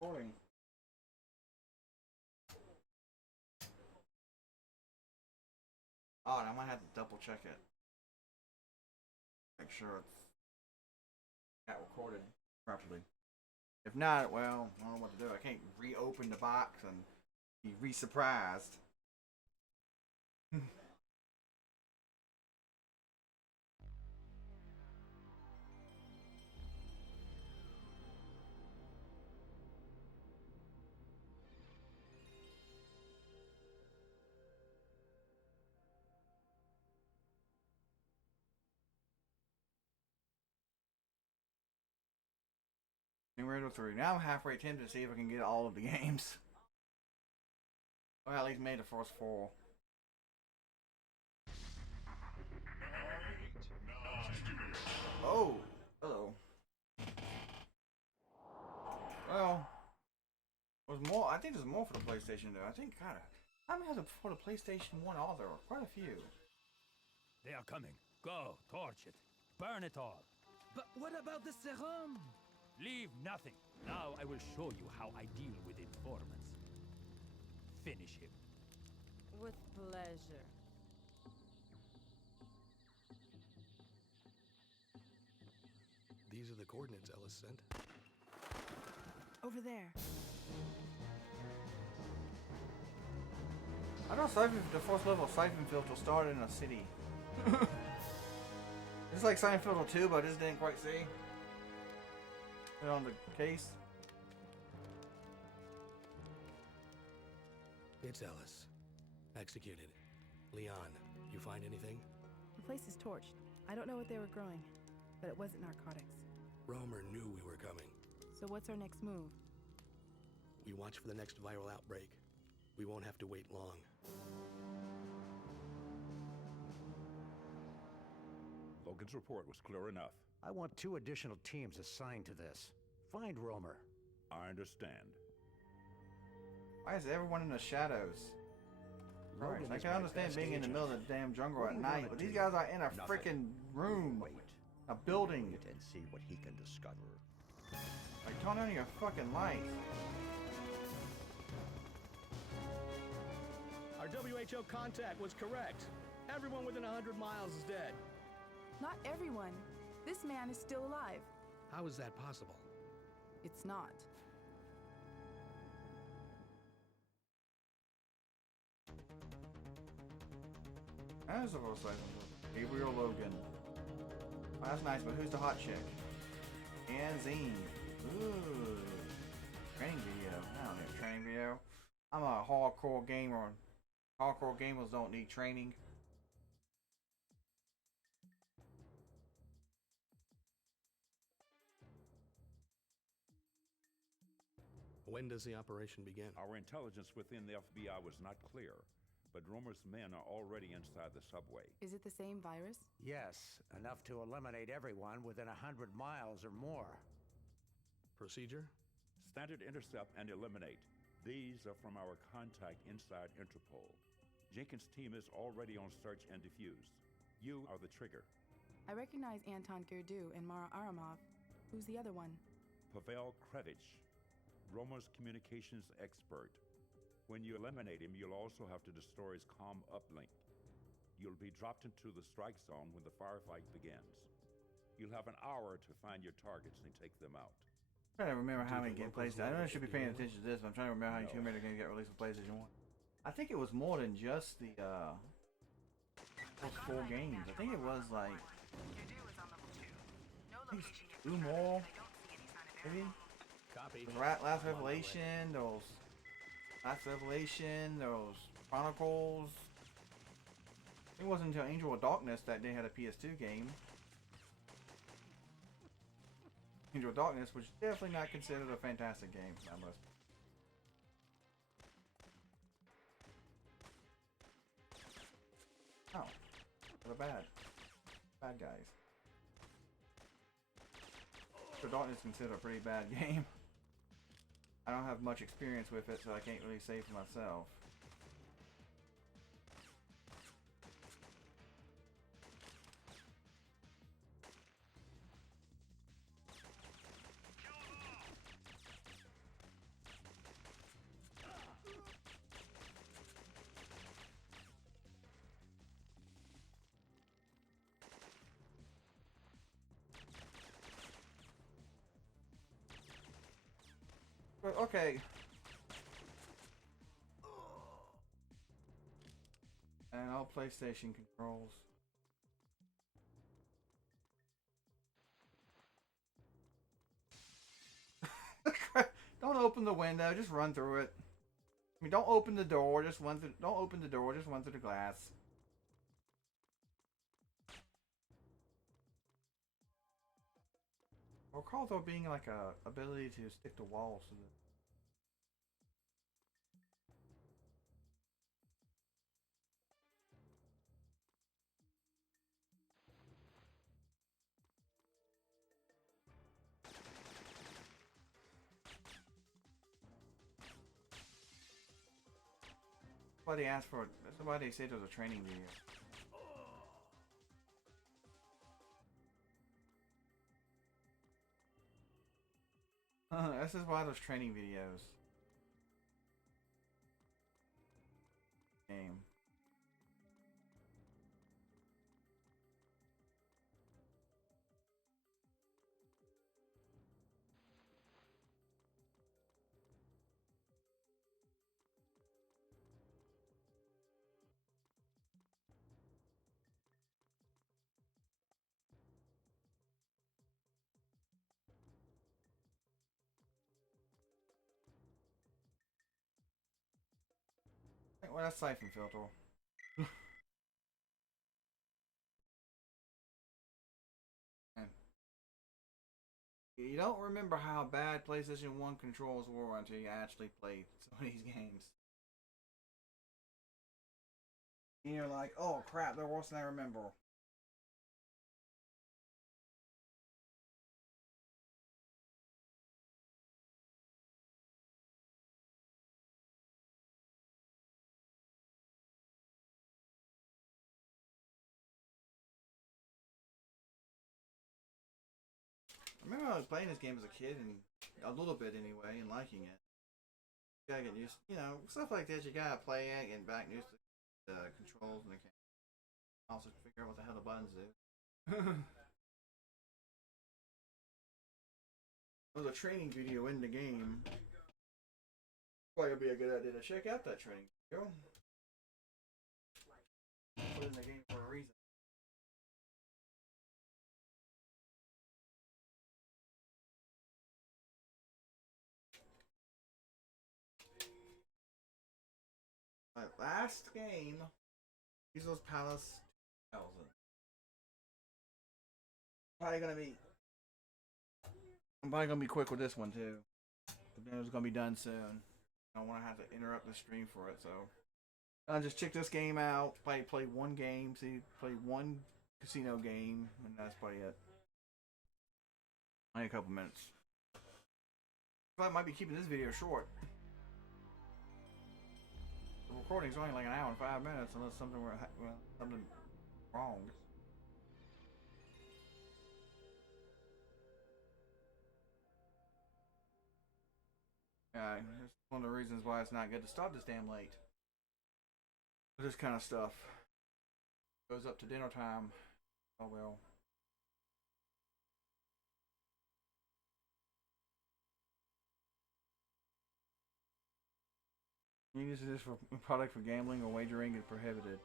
Recording. Oh, I might have to double check it. Make sure it's got recorded properly. If not, well, I don't know what to do. I can't reopen the box and be re-surprised. Numero 3. Now I'm halfway tempted to see if I can get all of the games. Well, at least made the first 4. Oh, hello. Well, there's more. I think there's more for the PlayStation though. I think kind of. How many have for the PlayStation 1 all there? Quite a few. They are coming. Go, torch it. Burn it all. But what about the serum? Leave nothing. Now I will show you how I deal with informants. Finish him. With pleasure. These are the coordinates Ellis sent. Over there. I know the first level of Siphon Filter started in a city. It's like Siphon Filter 2, but I just didn't quite see. Put on the case. It's Ellis. Executed. Leon, you find anything? The place is torched. I don't know what they were growing, but it wasn't narcotics. Romer knew we were coming. So what's our next move? We watch for the next viral outbreak. We won't have to wait long. Logan's report was clear enough. I want 2 additional teams assigned to this. Find Romer. I understand. Why is everyone in the shadows? Right, I can understand being in the middle of the damn jungle at night, but these guys are in a freaking room, a building. And see what he can discover. Like, turn on your fucking lights. Our WHO contact was correct. Everyone within 100 miles is dead. Not everyone. This man is still alive. How is that possible? It's not. That's the most like Gabriel Logan. Oh, that's nice, but who's the hot chick? And Zine. Ooh. Training video. I don't need a training video. I'm a hardcore gamer. Hardcore gamers don't need training. When does the operation begin? Our intelligence within the FBI was not clear, but Romer's men are already inside the subway. Is it the same virus? Yes, enough to eliminate everyone within 100 miles or more. Procedure? Standard intercept and eliminate. These are from our contact inside Interpol. Jenkins' team is already on search and defuse. You are the trigger. I recognize Anton Gerdu and Mara Aramov. Who's the other one? Pavel Krevich, Romer's communications expert. When you eliminate him, you'll also have to destroy his comm uplink. You'll be dropped into the strike zone when the firefight begins. You'll have an hour to find your targets and take them out. I'm trying to remember how many the get locals PlayStation. I know I know should be what paying the deal attention to this, but I'm trying to remember how many No. Tomb Raider games get released for PlayStation 1. I think it was more than just the those 4 games. I think it was like at least 2 more, maybe. Copy. The Last Revelation, those Last Revelation, those Chronicles. It wasn't until Angel of Darkness that they had a PS2 game. Angel of Darkness, which is definitely not considered a fantastic game by most. Oh, they're bad guys. Angel of Darkness is considered a pretty bad game. I don't have much experience with it, so I can't really say for myself. But okay. And all PlayStation controls. Don't open the window, just run through it. I mean, don't open the door, just run through. Don't open the door, just run through the glass. I recall there being like a ability to stick to walls. So that somebody asked for. Somebody said there was a training video. This is one of those training videos. Game. Well, that's Siphon Filter. Man. You don't remember how bad PlayStation 1 controls were until you actually played some of these games. And you're like, oh crap, they're worse than I remember. I remember I was playing this game as a kid, and a little bit anyway, and liking it. You gotta get used, stuff like this. You gotta play it, get back used to the controls and the also figure out what the hell the buttons do. There's a training video in the game. Probably would be a good idea to check out that training video. Put it in the game for a reason. My last game, Eagles Palace 2000. I'm probably gonna be quick with this one too. the dinner's gonna be done soon. I don't want to have to interrupt the stream for it, so I'll just check this game out. Play one game, play one casino game, and that's probably it. Only a couple minutes. I might be keeping this video short. The recording's only like an hour and 5 minutes, unless something something wrong. Yeah, that's one of the reasons why it's not good to start this damn late. This kind of stuff goes up to dinner time. Oh well. Use this for product for gambling or wagering is prohibited.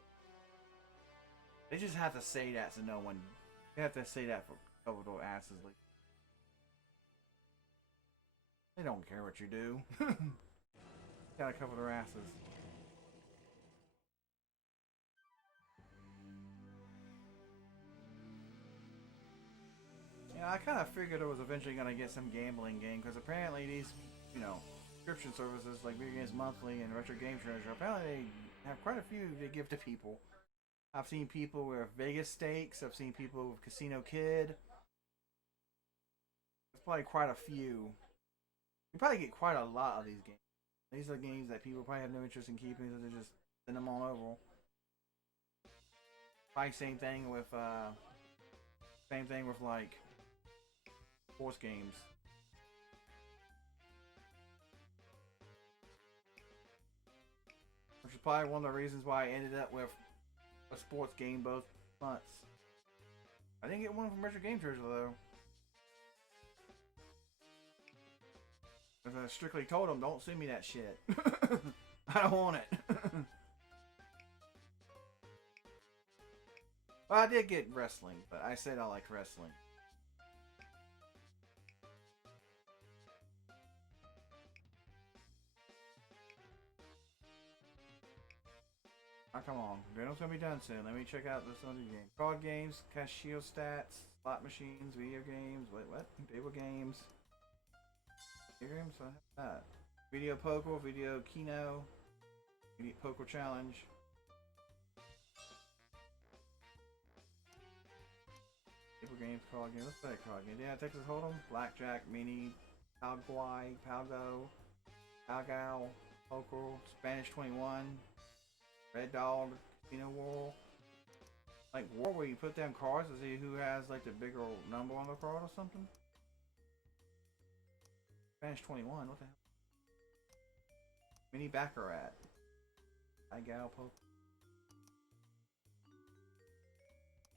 They just have to say that so no one. They have to say that for cover their asses. Like, they don't care what you do. Gotta cover their asses. Yeah, I kind of figured I was eventually gonna get some gambling game because apparently these, you know, subscription services like Video Games Monthly and Retro Game Treasure, apparently they have quite a few they give to people. I've seen people with Vegas Stakes. I've seen people with Casino Kid. There's probably quite a few. You probably get quite a lot of these games. These are games that people probably have no interest in keeping, so they just send them on over. Probably same thing with like sports games. Which is probably one of the reasons why I ended up with a sports game both months. I didn't get one from Retro Game Treasure though. Because I strictly told them, don't send me that shit. I don't want it. Well, I did get wrestling, but I said I like wrestling. Oh, come on. Dinner's gonna be done soon. Let me check out this other game. Card games, cashier stats, slot machines, video games. Wait, what? Table games. Video games? I have that. Video poker, video keno, video poker challenge. Table games, card games. Let's play a card game. Yeah, Texas Hold'em, Blackjack, Mini, Palguay, Palgo, Palgao, Poker, Spanish 21. Red Dog, Casino War. Like War where you put down cards to see who has like the bigger number on the card or something. Spanish 21, what the hell? Mini Baccarat. Gal Poke.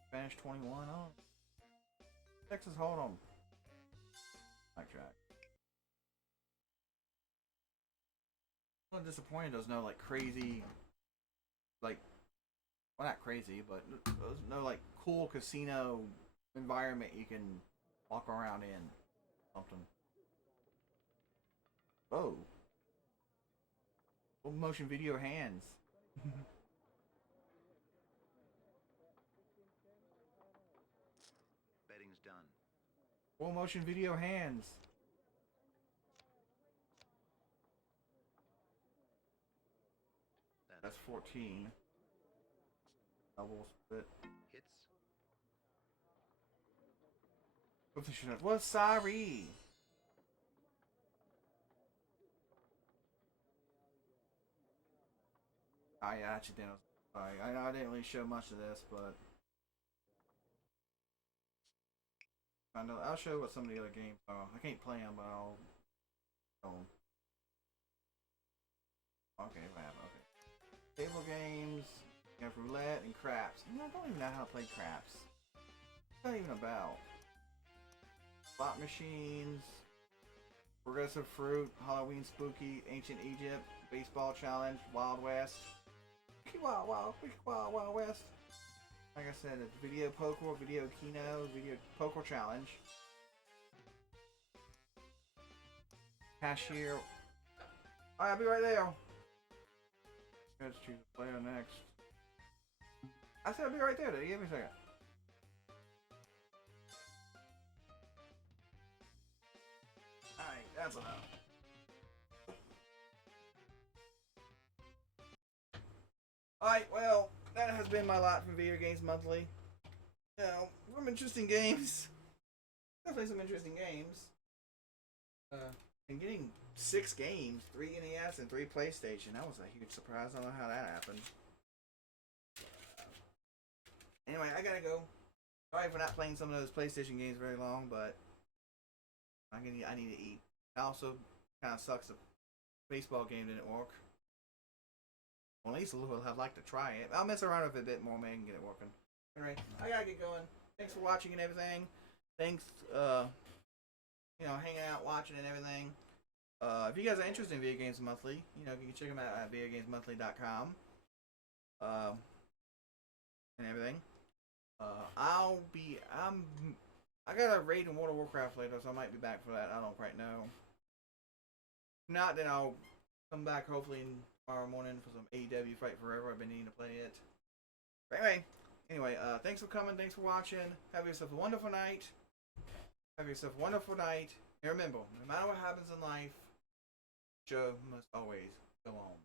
Spanish 21, oh. Texas Hold'em. Blackjack. I'm disappointed there's no like crazy, like, well not crazy, but there's no like cool casino environment you can walk around in. Something. Oh. Full motion video hands. Betting's done. Full motion video hands. That's 14. Double split. Hits. Well, sorry. I accidentally. Sorry, I didn't really show much of this, but I know I'll show what some of the other games are. I can't play them, but I'll show them. Okay, okay. Table games. You have roulette and craps. I don't even know how to play craps. What's that even about? Slot machines. Progressive Fruit. Halloween Spooky. Ancient Egypt. Baseball Challenge. Wild West. Wild West. Like I said, it's Video Poker, Video Keno, Video Poker Challenge. Cashier. Alright, I'll be right there. Let's choose a player next. I said I'll be right there. Give me a second. Alright, that's enough. Alright, well, that has been my lot from Video Games Monthly. You know, some interesting games. Definitely some interesting games. And getting 6 games, 3 NES and 3 PlayStation. That was a huge surprise. I don't know how that happened. Anyway, I gotta go. Sorry for not playing some of those PlayStation games very long, but I need to eat. It also kind of sucks the baseball game didn't work. Well, at least I'd like to try it. I'll mess around with it a bit more, maybe I can get it working. Alright, I gotta get going. Thanks for watching and everything. Thanks, hanging out, watching and everything. If you guys are interested in Video Games Monthly, you can check them out at videogamesmonthly.com. And everything. I got a raid in World of Warcraft later, so I might be back for that. I don't quite know. If not, then I'll come back hopefully tomorrow morning for some AEW Fight Forever. I've been needing to play it. But anyway, thanks for coming. Thanks for watching. Have yourself a wonderful night. Have yourself a wonderful night. And remember, no matter what happens in life, show must always go on.